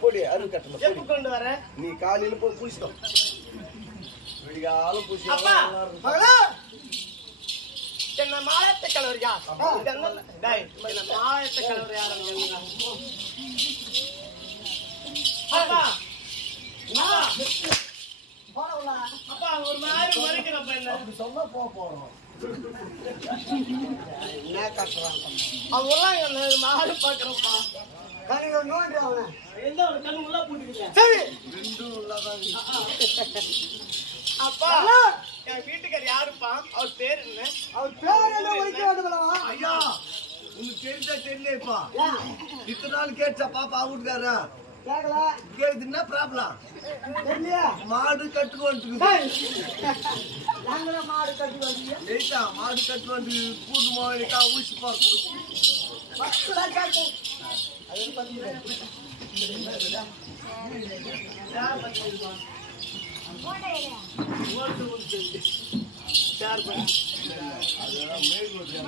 பொடி அருள் கட்டணும் கொண்டு வர நீ காலையில போய் பூசிட்டோம் விடிகாலம் பூசி என்ன மாயத்த கலவர் யார் என்ன மாயத்த கலவர் யார் அப்பா ஒரு மாதிரி மறைக்கிறப்ப என்ன சொன்னா போறோம் என்ன கட்டுறான் அவங்களாம் மாடு பாக்குறப்பா கண்ணு நோண்டி அவன எந்த ஒரு கண்ணு உள்ள போட்டுக்கிட்ட சரி ரெண்டும் உள்ளதான் அப்பா என் வீட்டுக்கார் யாருப்பா அவர் பேர் என்ன அவர் பேர் என்ன வைக்க வேண்டுமா ஐயா உனக்கு தெரிஞ்சா தெரியலப்பா இத்தனை நாள் கேட்டா பாப்பா வீட்டுக்காரா கேக்கல கேக்குதுன்னா ப்ராப்ளம் தெரியல மாடு கட்டுவோம் நாங்கள மாடு கட்டுவோம் ஏய்டா மாடு கட்டுவோம் கூடு மாடுக்கா ஊசி பார்த்து பக்கல காட்டு அது பண்ணி யார் பண்ணிருப்பா ஓட்டு ஓட்டு யார் பண்ணி அதெல்லாம் மேல் ஓட்டு